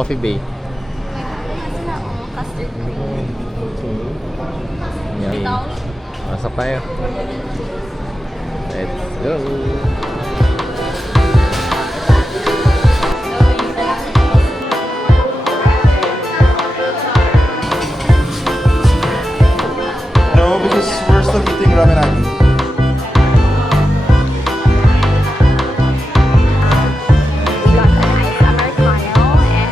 Coffee Bay. May kape nga sila, custard cream. Yan. Ikaw? Masok tayo. Let's go. No, because we're still eating ramenagi. We got an iced Americano and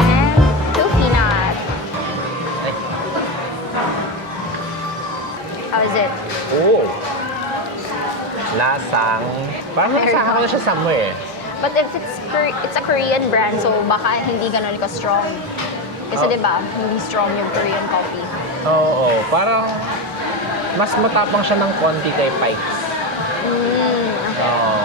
2 peanut. How is it? Oh! Lasang. Parang nakasahan ko na siya somewhere. But if it's a Korean brand, so baka hindi ganun ka-strong. Kasi Oh. diba, hindi strong yung Korean coffee. Oo, parang mas matapang siya ng konti kay Pikes. Okay. Oo.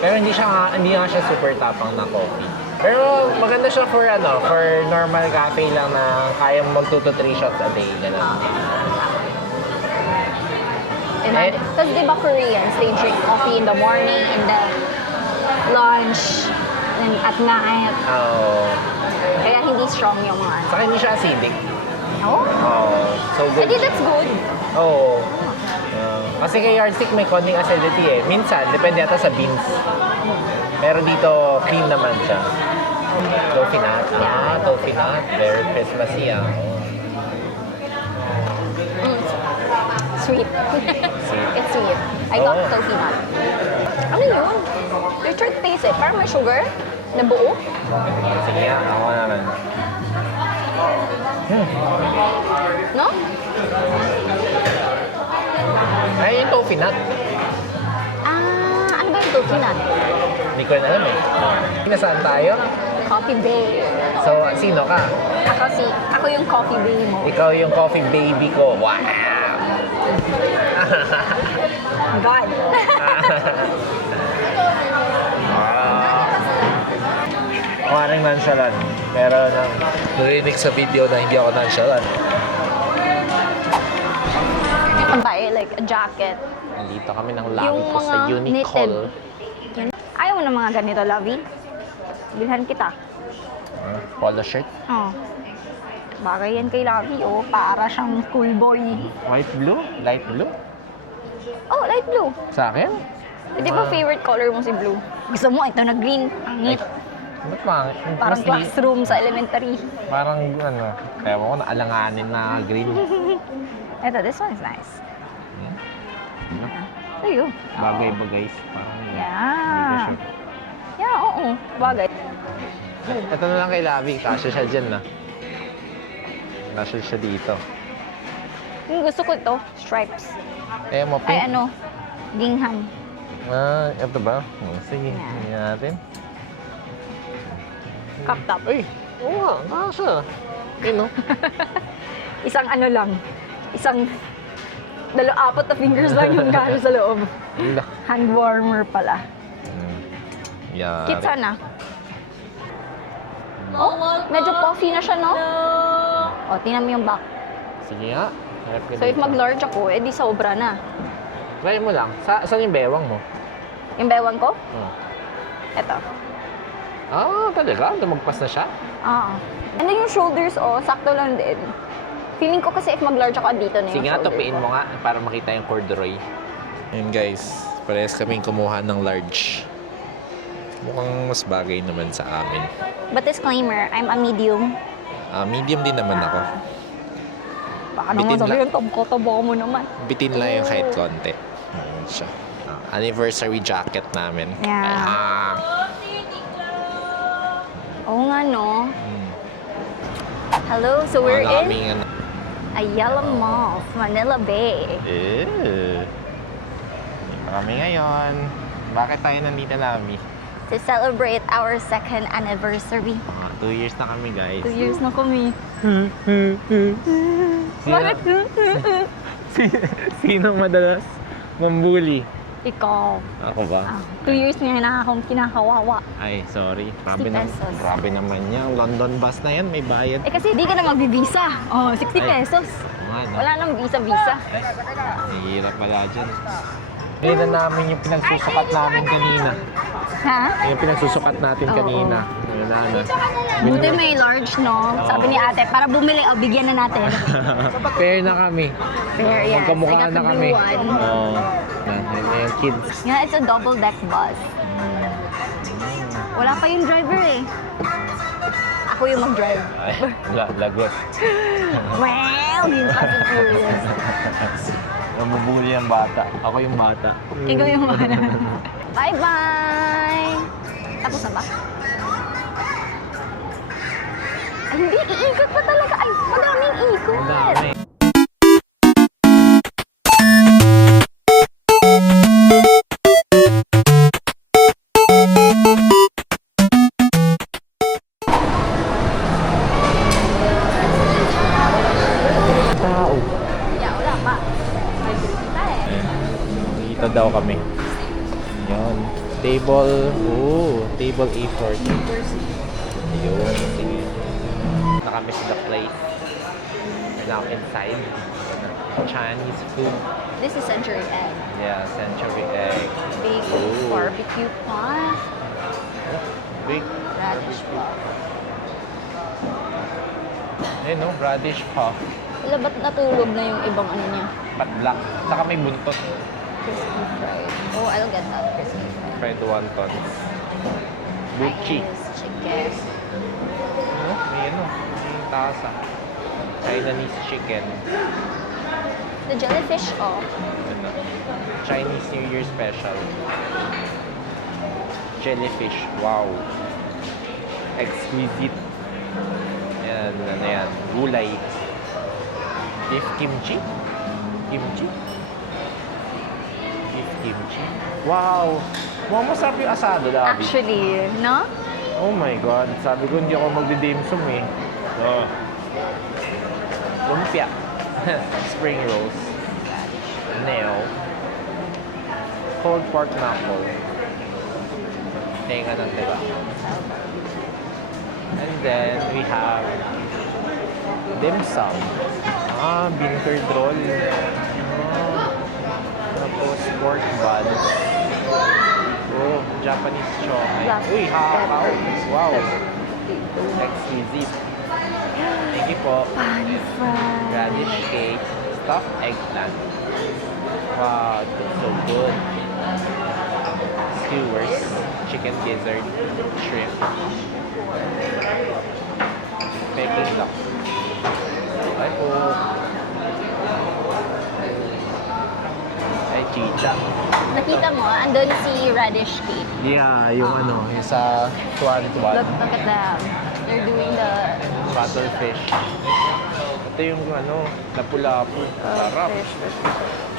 Pero hindi nga siya super tapang na coffee. Pero maganda siya for normal cafe lang na kaya mo mag 2 to 3 shots a day, ganun. Because diba Koreans, they drink coffee in the morning, in the lunch, and at night. Oo. Kaya hindi strong yung mga ano. Saka hindi siya acidic. Oh? Oo. So good. Edi that's good. Oo. Kasi kay yardstick may konting acidity eh. Minsan, depende yata sa beans. Pero dito, clean naman siya. Toffee nut. Ah, toffee nut. Very Christmassy ah. Sweet. Sweet. It's sweet. I got Oh. toffee nut. Ano yun? Your toothpaste eh. Parang may sugar na buo. Sige nga, ako naman. No? Ay, yung toffee nut. Ano ba yung toffee nut? Hindi ko rin alam eh. Nasaan tayo? Coffee Bay. So, sino ka? Ako yung Coffee Bay mo. Ikaw yung coffee baby ko. Wow! God. Maring nonchalant. Pero narinig sa video na hindi ako nonchalant. I'll buy like a jacket. Nandito kami ng Yung lobby ko sa mga Unicol. Ayaw mo ng mga ganito, Lovey? Bilhan kita. Polo shirt. Oh. Bagay yan kay Lovey, oh. Para siyang cool boy. White blue? Light blue? Oh, light blue. Sa akin? Di ba favorite color mo si blue? Gusto mo, ito na green. Angit. Ba't pangit? Parang Mas classroom sa elementary. Parang kaya mo ko naalanganin na green. Ito, this one is nice. Ayun. Bagay ba guys? Parang Yeah. Yeah, oo. Bagay. Ito na lang kay Lavi. Kasya siya dyan na. Kasya siya dito. Yung gusto ko ito, stripes. Eh mo Ay, pink. ano, gingham. Ito ba? Sige, Yeah. tingnan natin. Cup top. Uy! Oo nga, kasya. Yun no? Isang ano lang. Isang 4 na fingers lang yung gano'n sa loob. Hand warmer pala. Yeah. Cute sana. Oh, medyo puffy na siya, no? Oh, tingnan mo yung back. Sige nga. Harap ka So, if dito. mag-large ako, edi sobra na. Try mo lang. Saan yung bewang mo? Yung bewang ko, Oh. eto. Talaga? Lumagpas na siya? Ah. Ano yung shoulders, oh, sakto lang din. Feeling ko kasi if mag-large ako, dito na yung Sige nga, shoulders tupiin ko. mo nga para makita yung corduroy. Ayun guys, parehas kaming kumuha ng large. Mukhang mas bagay naman sa amin. But disclaimer, I'm a medium. Medium din naman ako. Baka naman Bitin sabihin, tabo mo naman. Bitin lang yung kahit konti. Ayun siya. Anniversary jacket namin. Yeah. Oo nga, no? Hello, so we're in Ayala Mall, Manila Bay. Kami ngayon. Bakit tayo nandito namin? To celebrate our 2nd anniversary. 2 years na kami guys. 2 years na kami. Bakit? Sino madalas mambuli? Ikaw. Ako ba? 2 years niya na akong kinakawawa. Ay, sorry. 60 pesos. Grabe naman yan. London bus na yan, may bayad. Eh kasi di ka na magbibisa. Oh, 60 Ay. pesos. Oo nga, no? Wala nang visa-visa. Nahihirap pala dyan. Tingnan namin yung pinagsusukat namin kanina. Ha? Yung pinagsusukat natin Oo. kanina. Tingnan Wala na. Buti may large, no? Sabi ni ate, para bumili, o bigyan na natin. Pair na kami. Fair, yes. Magkamukha I got na the kami. blue one. Oo. Yan, kids. Yeah, it's a double deck bus. Wala pa yung driver eh. Ako yung mag-drive. Ay, lagot. Well, yung Fast and Furious. Namubuli ang bata. Ako yung bata. Ikaw yung mga Bye-bye! Tapos na ba? Ay, hindi. Iikot pa talaga. Ay, madaming ikot. Ang dami. Tao. Yeah, wala pa. Dito daw kami. Yun. Table. Table A40. Yun. Sige. Nakami sa the place. We're now inside. Chinese food. This is century egg. Yeah, century egg. Big Ooh. barbecue pot. Big. Radish pot. Eh no, radish pa. Wala ba't natulog na yung ibang ano niya? Padlak. Saka may buntot. Crispy fried. Oh, I'll get that crispy fried. Fried wonton. Buchi. Chinese chicken. Ano? May ano? May tasa. Chinese chicken. The jellyfish, oh. Ano? Chinese New Year special. Jellyfish. Wow. Exquisite. Yan, ano yan? Gulay. Beef kimchi? Kimchi? Beef kimchi? Wow! Mukhang masarap yung asado, David. Actually, no? Oh my God. Sabi ko, hindi ako magdi-dimsum eh. Oh. Lumpia. Spring rolls. Nail. Cold pork knuckle. Tenga ng diba? And then, we have dim sum. Bean curd roll. Tapos, pork buns. Oh, Japanese chocolate. Black Uy, hakaw. pepper. Wow. Exquisite. Thank you po. Pan fried. Radish cake. Stuffed eggplant. Wow, that's so good. Skewers. Chicken gizzard. Shrimp. Peking duck. Ay po. Ay, chicha. Nakita mo, andun si radish cake. Yeah, yung ano, yung sa tuwan-tuwan. Look at them. They're doing the Cuttlefish. Ito yung ano, lapu-lapu. Sarap. fish.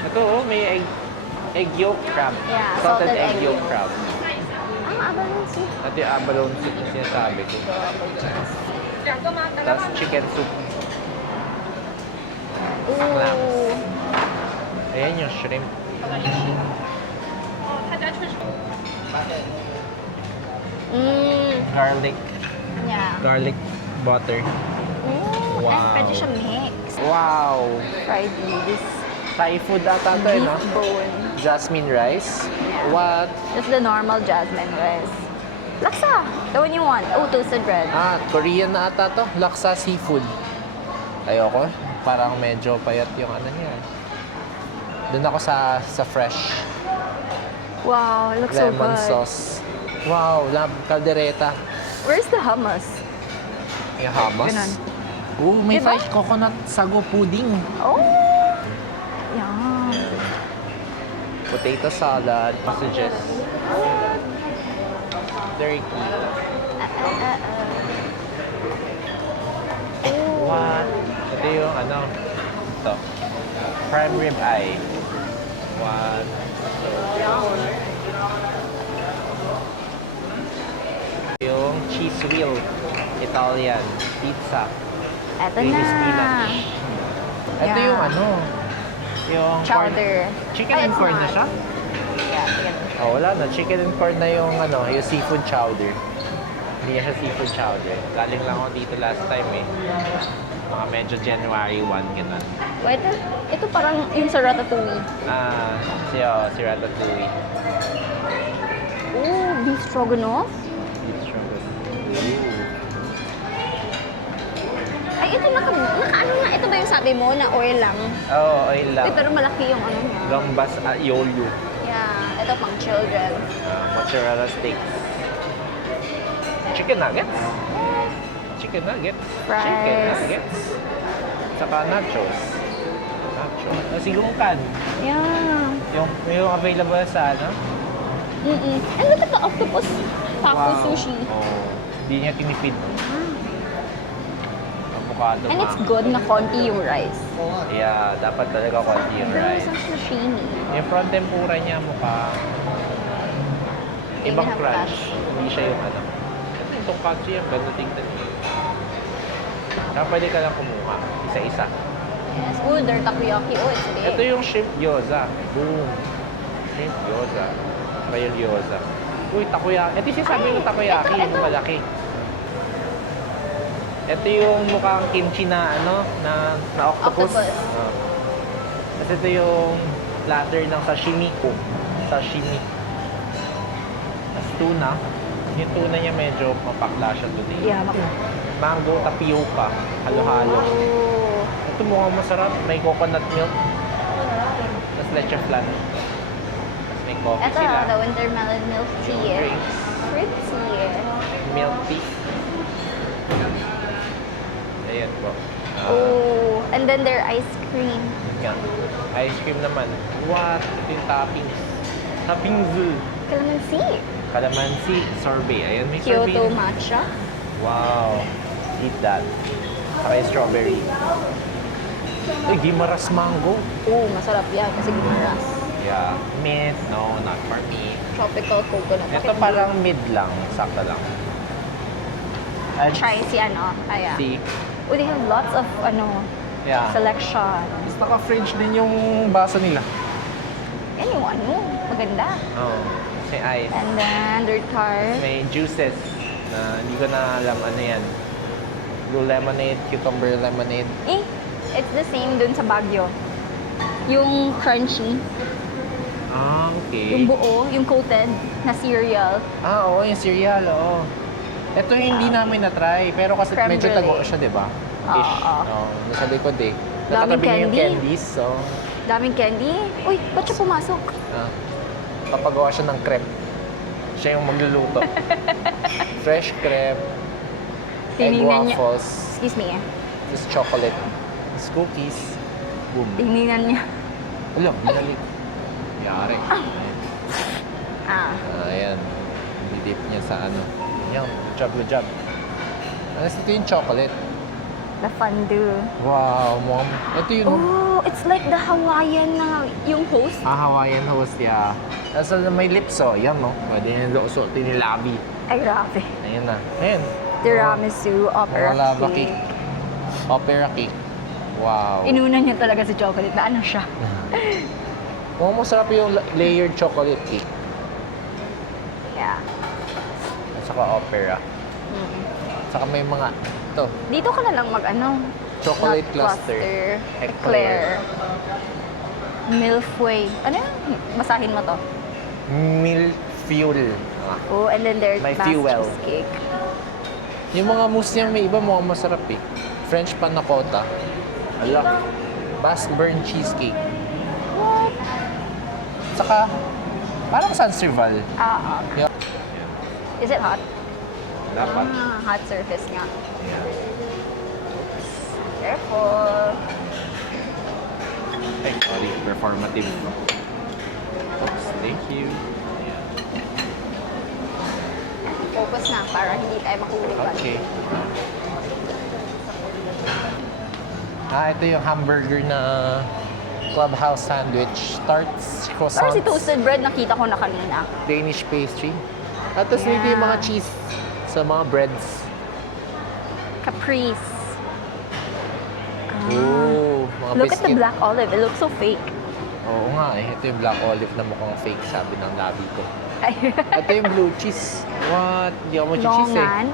Ito oh, may egg yolk crab. Yeah, Salted salted egg egg yolk crab. abalone soup. Ito yung abalone soup na sinasabi ko. Tapos chicken soup. Ooh. Ayan yung shrimp. Garlic. Yeah. Garlic butter. Ooh. Wow. And pwede siya mix. Wow. Fried leaves. Thai food ata ito eh, no? Beef bone. Jasmine rice. Yeah. What? Just the normal jasmine rice. Laksa. The one you want. Oh, toasted bread. Korean na ata to. Laksa seafood. Ayoko. Parang medyo payat yung ano niya. Doon ako sa fresh. Wow, it looks so Lemon good. sauce. Wow, caldereta. Where's the hummus? May hummus. Ganun. Ooh, may Diba? fresh coconut sago pudding. Oh! Yum. Potato salad. Sausages. Turkey. What? Ito yung ano. Ito. Prime rib eye. What? Yung cheese wheel. Italian. Pizza. Eto Creamy na. spinach. Ito Yeah. yung ano. Yung Chowder. corn. Chicken Ay, and it's corn na not. siya? Yeah, chicken. Oh, wala na. Chicken and corn na yung ano, yung seafood chowder. Hindi siya seafood chowder. Galing lang ako dito last time eh. Mga medyo January 1, gano'n. Wait, ito parang yung sa ratatouille. Si Ratatouille. Ooh, beef stroganoff. Beef stroganoff. ito naka ano nga, ito ba yung sabi mo na oil lang? Oo, oil lang. Uy, pero malaki yung ano niya. Gambas aioli. Yeah, ito pang children. Mozzarella sticks. Chicken nuggets. Chicken nuggets. Fries. Chicken nuggets. Saka nachos. Nachos. Sigungkan. Yeah. Yung available sa ano? And look at the octopus taco sushi. Oh, hindi niya tinipid. Avocado And pa. it's good na konti yung rice. Yeah, dapat talaga konti yung Pero rice. isang sashimi. Yung front tempura niya mukha ibang Maybe crunch. half Hindi siya yung ano. Ito yung tonkatsu yan, ganda tingnan mo. Saka pwede ka lang kumuha, isa-isa. Yes. Ooh, their takoyaki. Oh, it's big. Ito yung shrimp gyoza. Boom. Shrimp gyoza. Royal gyoza. Uy, takoyaki. Ito yung sinasabi ng takoyaki, ito. yung malaki. Ito yung mukhang kimchi na ano, na octopus. Octopus. Oh. Kasi ito yung platter ng sashimi ko. Sashimi. Tapos tuna. Yung tuna niya medyo mapakla siya today. Yeah, Mango tapioca. Halo-halo. Oh. Ito mukhang masarap. May coconut milk. Tapos leche flan. Tapos may coffee Ito, sila. the winter melon milk tea. Drinks. Fruit tea. Milk tea. Ayan po. Oh, and then their ice cream. Yan. Ice cream naman. What? Ito yung toppings. Toppings. Calamansi. Calamansi. Sorbet. Ayan, may sorbet. Kyoto matcha. Wow. Eat that. Saka yung strawberry. Uy, Gimaras mango. Oh, masarap yan kasi gumaras. Yeah. Mint. No, not for me. Tropical coconut. Ito parang mid lang. Sakto lang. And Try si ano. Ayan. si... Oh, they have lots of ano Yeah. selection. Tapos naka-French din yung baso nila. Yan yung ano. Maganda. Oh. May ice. And then their tart. May juices na hindi ko na alam ano yan. Blue lemonade, cucumber lemonade. It's the same dun sa Baguio. Yung crunchy, Ah, okay. yung buo, yung coated na cereal. Ah, oo, yung cereal, oo. Ito yung hindi namin na-try, pero kasi Creme medyo brulee. tago siya, di ba? Oo, Ish. oo. Oo, nasa likod eh. Daming Nakatabi niya yung candy. candies, so... Daming candy. Uy, ba't siya pumasok? Ah, papagawa siya ng crepe. Siya yung magluluto. Fresh crepe, egg Tinignan niya. waffles, Excuse me. tapos chocolate, tapos cookies. Boom. Tinignan niya. Wala, binalik. Yari. Ah. Ayan. Didip niya sa ano. Yan, jab. Alas, ito yung chocolate. The fondue. Wow, mom. Ito yung Oh, it's like the Hawaiian na yung host. Hawaiian host, yeah. Tapos may lips, oh. Yan, no? Pwede niya suotin yung labi. Ay, grabe. Ayan na. Ayan. Tiramisu, opera Mga lava cake. cake. Opera cake. Wow. Inuna niya talaga si chocolate na ano siya. Mukhang masarap yung layered chocolate cake. Yeah. At saka opera. At saka may mga, ito, Dito ka na lang mag-ano. chocolate Nut cluster. Eclair. Milfway. Ano yun? Basahin mo to. Milk fuel. Ah. Oh, and then there's May Basque fuel. cheesecake. Yung mga mousse niya, may iba mukhang masarap eh. French panna cotta. Ala. Basque burnt cheesecake. What? Saka, parang Sanserval. Ah, Yeah. is it hot? Dapat. Ah, hot surface nga. Careful. Ay, sorry. Performative. Oops, thank you. Focus na para hindi tayo mahulugan. Okay. Ah, ito yung hamburger na Clubhouse sandwich. Tarts, Parang croissants, si toasted bread nakita ko na kanina. Danish pastry. At tapos dito yung mga Yeah. cheese sa mga breads. Caprice. Oh, mga Look at the biscuit. black olive. It looks so fake. Oo nga eh. Ito yung black olive na mukhang fake, sabi ng labi ko. Ay, Ito yung blue cheese. What? Hindi ako mag-cheese eh. longan.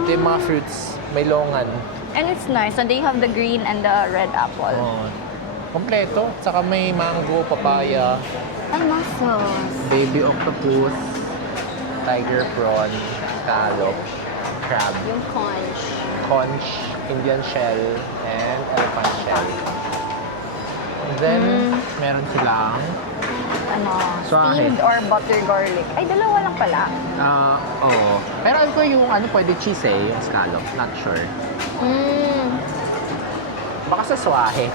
Ito yung mga fruits. May longan. And it's nice. And they have the green and the red apple. Oh. Kompleto. Saka may mango, papaya, Ay, mussels. baby octopus, tiger prawn, scallop, crab, Yung conch. conch, Indian shell, and elephant shell. And then, meron silang Ano, Swahe. steamed or butter garlic. Ay, dalawa lang pala. oo. Pero alam ko yung ano, pwede cheese eh, yung scallops. Not sure. Baka sa swahe.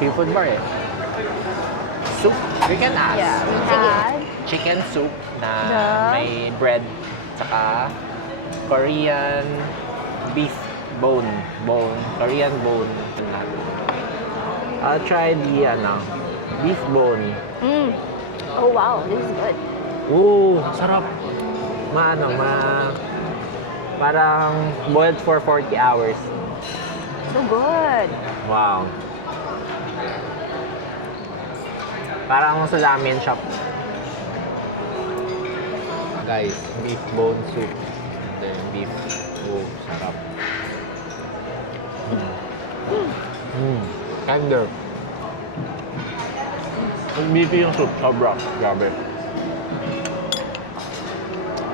Seafood bar eh. Soup. We can ask. Yeah, we had Chicken soup na The- may bread, tsaka Korean beef bone. Korean bone. I'll try the beef bone. Oh, wow. This is good. Ooh, sarap. Parang boiled for 40 hours. So good. Wow. Parang sa ramen shop. Guys, beef bone soup. And then beef. Oh, sarap. Tender. Ang beefy yung soup. Sobra. Grabe.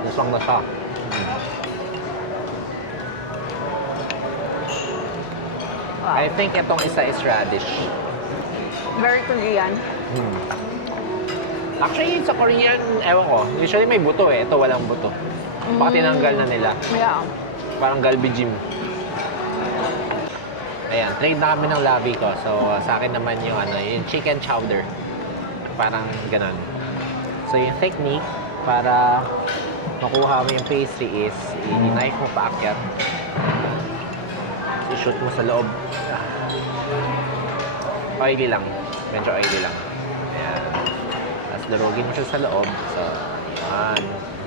Lasang na siya. I think itong isa is radish. Very Korean. Actually, sa Korean, ewan ko, usually may buto eh. Ito walang buto. Baka tinanggal na nila. Yeah. Parang galbi gym. Ayan, trade na kami ng labi ko. So, sa akin naman yung yung chicken chowder. Parang ganun. So, yung technique para makuha mo yung pastry is i-knife mo paakyat. I-shoot mo sa loob. Oily lang. Medyo oily lang. Ayan. Tapos durugin mo siya sa loob. So,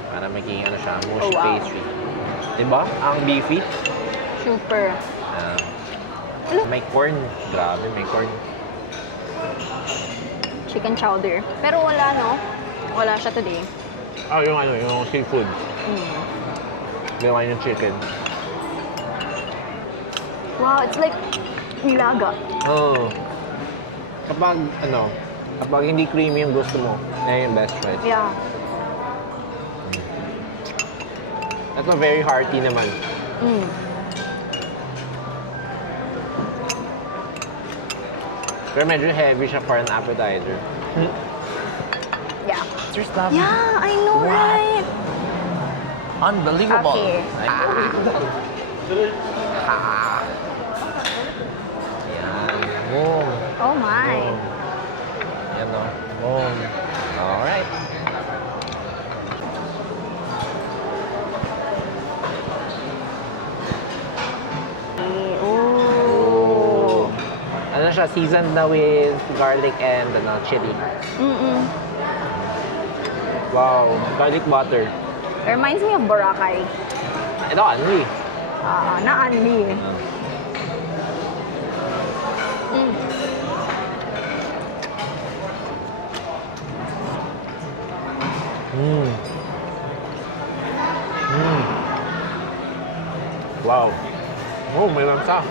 para maging siya, mushy pastry. Diba? Ang beefy. Super. May corn. Grabe, may corn. Chicken chowder. Pero wala, no? Wala siya today. Yung seafood. Ginawa yung chicken. Wow, it's like nilaga. Oo. Kapag hindi creamy yung gusto mo, yan yung best choice. Yeah. Ito very hearty naman. Pero medyo heavy siya for an appetizer. Yeah. There's love. Yeah, I know, What? right? Unbelievable. Okay. Yan. Boom. Oh my. Boom. Yan o. Boom. Alright. Ooh. Ano siya, seasoned na with garlic and chili. Wow. Garlic butter. It reminds me of Boracay. Ito, ano eh. Na Anli. Wow. Oh, may lamsa.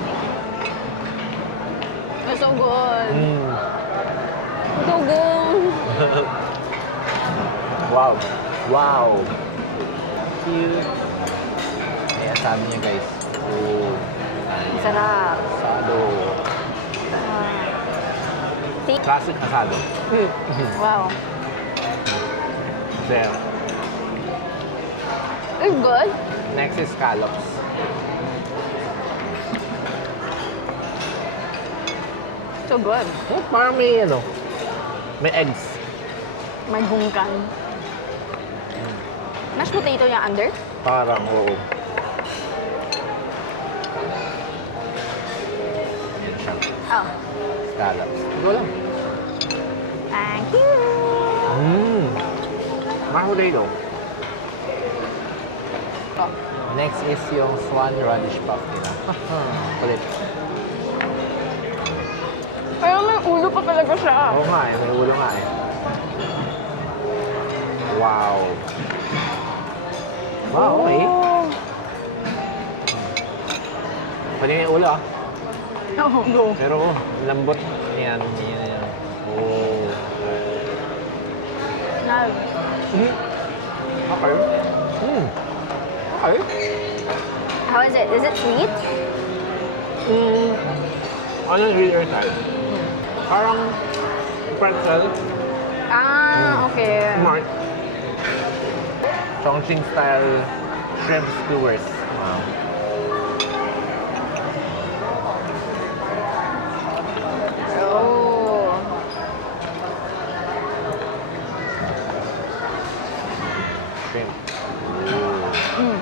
It's so good. So good. Wow. Wow. Cute. Kaya sabi niya guys. Oh. Sarap. Asado. See? Classic asado. Wow. There. It's good. Next is scallops. So good. Oh, parang may may eggs. May bungkan. Mashed potato yung under? Parang, oo. Yan siya. Oh. Scallops. Ito lang. Thank you. Mahulay Oh. Next is yung swan radish puff nila. Kulit. Pero may ulo pa talaga siya. Oo nga eh, may ulo nga eh. Wow. Wow, okay. Oh. Pwede yung ulo ah. Oh, go. Pero lambot. Yan. Oh. Nice. Okay. Okay. How is it? Is it sweet? On the sweeter side. Parang pretzel. Ah, okay. Smart. Chongqing style shrimp skewers. Wow. Oh. Shrimp. Mm.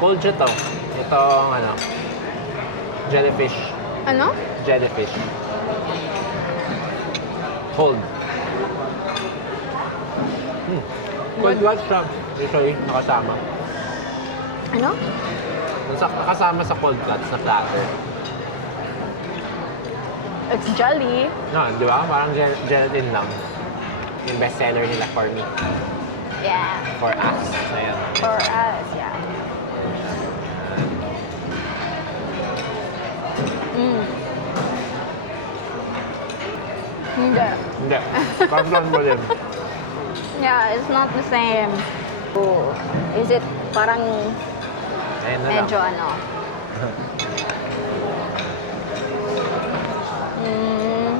Cold siya to. Itong ano, jellyfish. Ano? Jellyfish. Cold. Cold blood siya. Usually, nakasama. Ano? Nakasama sa cold cuts na platter. It's jelly. No, di ba? Parang gelatin lang. Yung bestseller nila for me. Yeah. For us. Ayan. For us, yeah. Mm. Hindi. Hindi. Pagdan mo din. Yeah, it's not the same. Oh, is it parang Ayan na lang. medyo ano? Mm.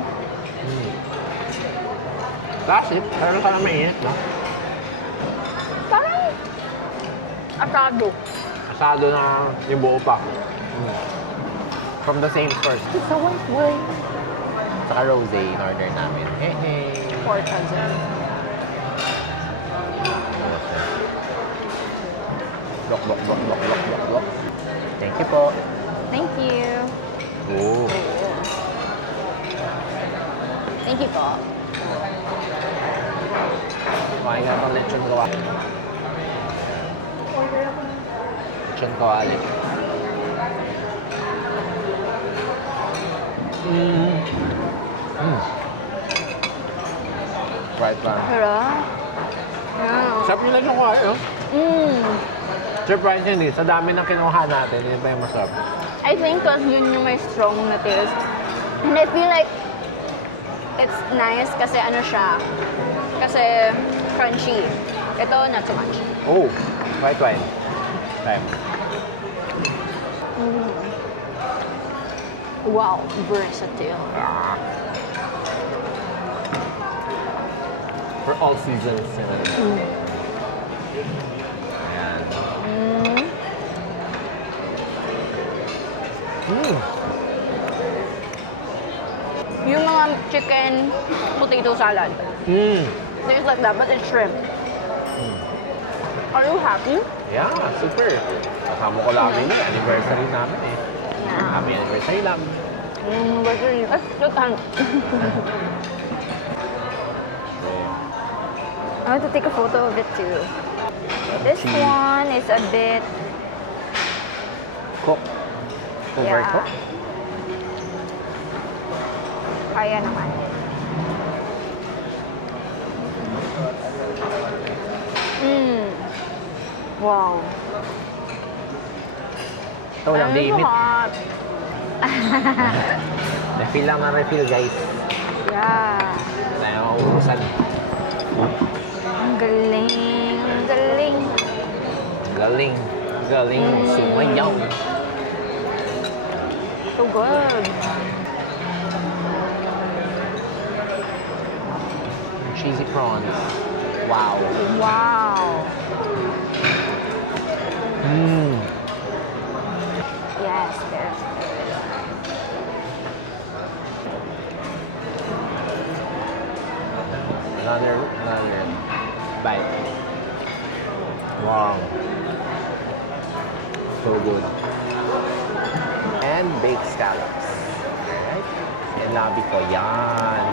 Classic. Pero sana mainit, no? Parang asado. Asado na yung buo pa. From the same source. It's a white wine. Saka rosé in order namin. Hey, hey. Pork cousin. Blok, blok, blok, blok, blok, blok, blok. Thank you po. Thank you. Oh. Thank you po. Kumain nga ng lechon ko. Lechon ko, alik. Right lang. Pero, yeah. Sarap yung lechon ko, no? Surprise yun eh. Sa dami ng kinuha natin, yun pa yung masarap. I think cause yun yung may strong na taste. And I feel like it's nice kasi ano siya, kasi crunchy. Ito, not so much. Oh, white wine. Time. Wow, versatile. Ah. For all seasons. Ayan. Yung mga chicken potato salad. Tastes like that, but it's shrimp. Are you happy? Yeah, super. Kasama ko lang yun eh. Anniversary namin eh. Yeah. Happy anniversary lang. I want to take a photo of it too. This Cheese. one is a bit, Cook. Overcook. kaya naman. Wow. Ito walang limit. hot. Refill lang ang refill guys. Yeah. Wala yung mauubusan. Ang galing. Ang galing. Galing. Galing. Sumayaw. So good. Cheesy prawns. Wow. Wow. Yes, yes. Another bite. Wow. So good. And baked scallops. Alright. Yan labi ko. Yan.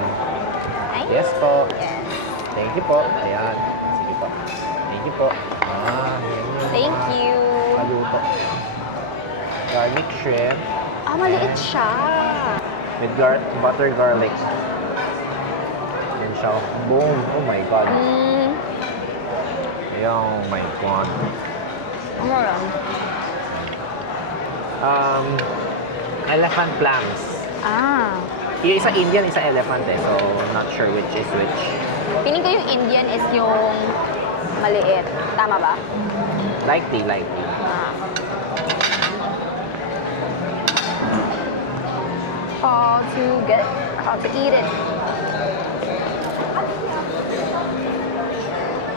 Ay? Yes po. Yes. Thank you po. Ayan. Sige po. Thank you po. Ah, yan yung Thank mga you. paluto. Garlic shrimp Ah, maliit siya. with butter garlic. Yan siya. Boom. Oh my God. Oh my God. Ano lang? Elephant plums. Ah. Yung isa Indian, isa elephant eh. So, not sure which is which. Feeling ko yung Indian is yung maliit. Tama ba? Likely. Ah. How to eat it.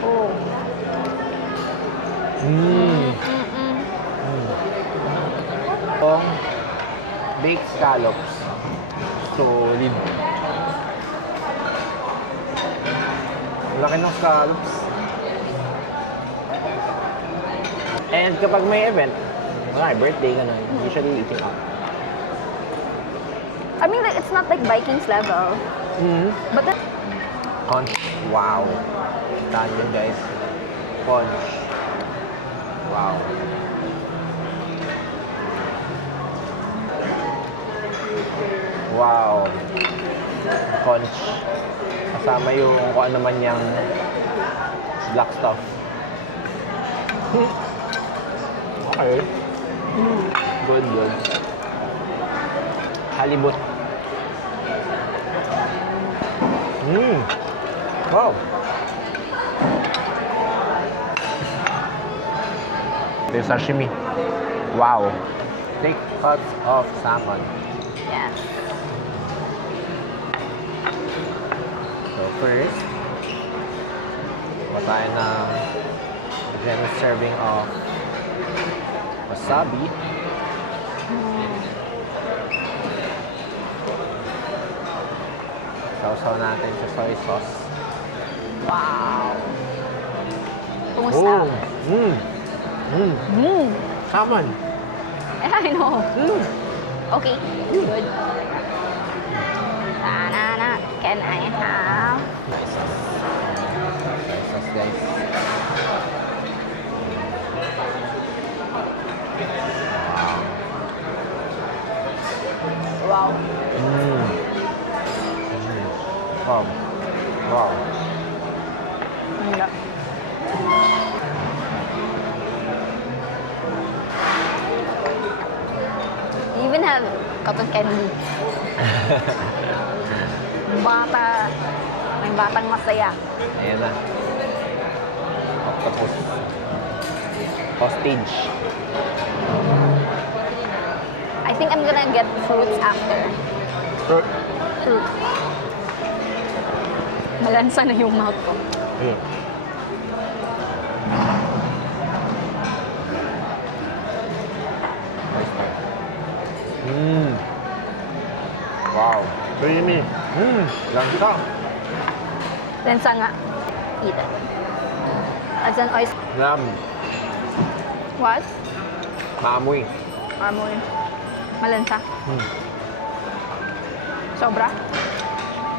Oh. Itong baked scallops. Solid. Laki ng scallops. And kapag may event, birthday ka na, usually eating out. I mean, like, it's not like Vikings level. But then, Punch. Wow. Saan yun, guys? Punch. Wow. Wow. Punch. Kasama yung kung ano man yung black stuff. Okay. Good. Halibut. Wow. There's sashimi. Wow. Thick cuts of salmon. yes. So first, tayo ng generous serving of wasabi. Sausaw natin sa soy sauce. Wow. Kumusta? Salmon. I know. Okay, good. Banana. Can I have? Nice sauce. Soy sauce, guys. Wow. Wow. Hindi. You even have cotton candy. May batang masaya. Ayan na. Octopus. Hostage. I think I'm gonna get fruits after. Fruit. Malansa na yung mouth ko. Wow. Creamy. Lansa. Lansa nga. Eat it. As an oyster. Lam. What? Maamoy. Amoy. Malansa. Sobra?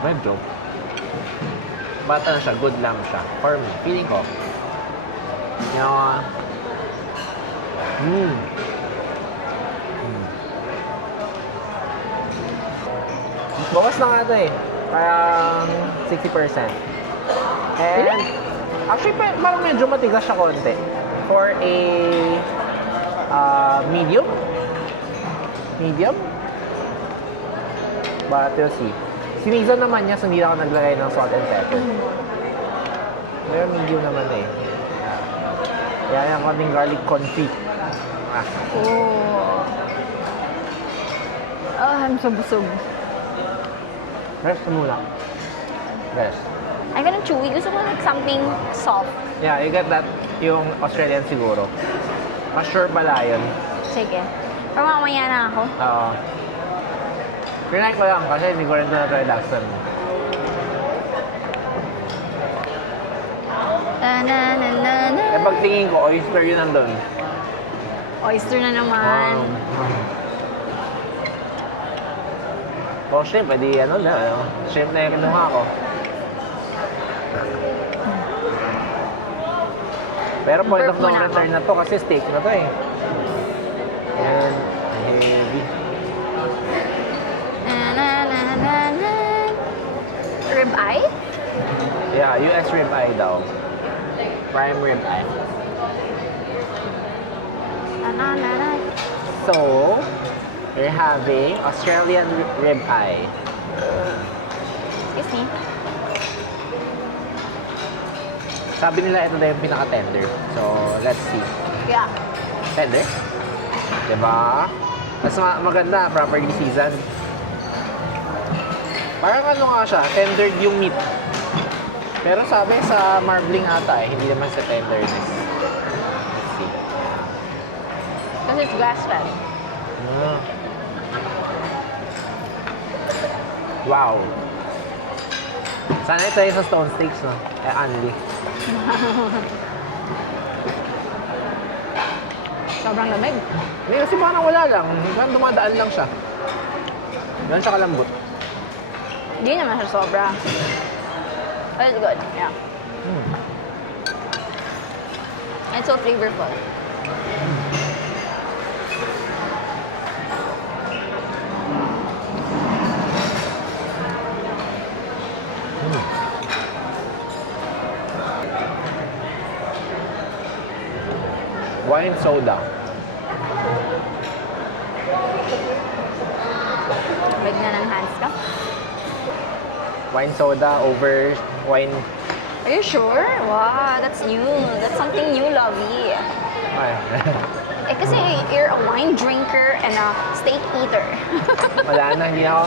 Medyo. Bata na siya. Good lamb siya. For me. Feeling ko. Yung bawas na nga ito eh. Parang 60%. And, actually, parang medyo matigas siya konti. For a medium. But you'll see. Sinizon naman niya, so hindi ako naglagay ng salt and pepper. Pero medium naman eh. Kaya yung kaming garlic confit. Oh. I'm so busog. Rest muna. Rest. I'm gonna chewy. Gusto ko like something soft. Yeah, you get that yung Australian siguro. Mas sure pala yun. Sige. Pero mamaya na ako. Oo. Pinay ko lang kasi hindi ko rin ito na-try last time. Eh pagtingin ko, oyster yun nandun. Oyster na naman. Oh, shrimp, pwede ano na. Shrimp na yung kinuha ko. Pero point of Burp no muna return na to kasi steak na to eh. And heavy. Rib eye? Yeah, US rib eye daw. Prime rib eye. So, we're having Australian rib eye. Excuse me. Sabi nila ito na yung pinaka-tender. So, let's see. Yeah. Tender? Diba? Mas maganda, properly seasoned. Parang ano nga siya, tendered yung meat. Pero sabi sa marbling ata hindi naman sa tenderness. Let's see. Kasi it's grass-fed. Ah. Wow. Sana ito yung sa stone steaks, no? Anli. Sobrang lamig. Hindi, kasi parang wala lang. Parang dumadaan lang siya. Ganun siya kalambot. Hindi naman siya sobra. But it's good. Yeah. It's so flavorful. Wine soda. Big na ng hands ka. Wine soda over wine... Are you sure? Wow, that's new. That's something new, Lovey. Ay, Eh kasi you're a wine drinker and a steak eater. wala na, hindi na ako...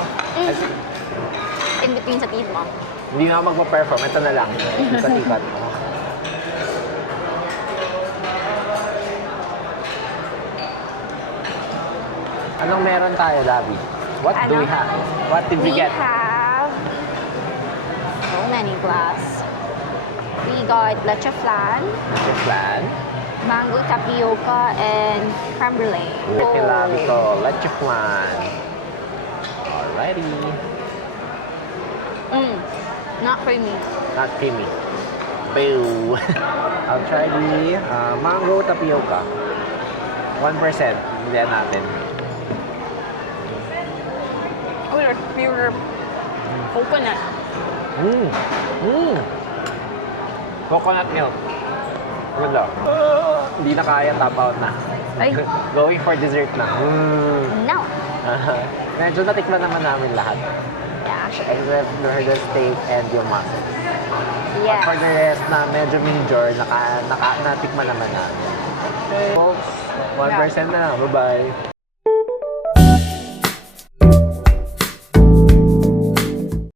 In between sa teeth mo. Hindi na ako magpa-perform. Ito na lang. Sikat. Anong meron tayo, Davi? What do we have? What did we We get? have so many glass. We got leche flan, Your plan? mango tapioca, and creme brulee. Pilabi ko. Leche flan. Alrighty. Not creamy. Not creamy. Boo. I'll try the mango tapioca. 1%. Hindi natin. Oh, there's pure coconut. Coconut milk. Ganda. Hindi na kaya, tap out na. Ay. Going for dessert na. No. Medyo natikman naman namin lahat. Yeah, actually. Except for the steak and yung mussels. Yes. For the rest na medyo minjor, natikman naman namin. Okay. Folks, 1% na. Bye-bye.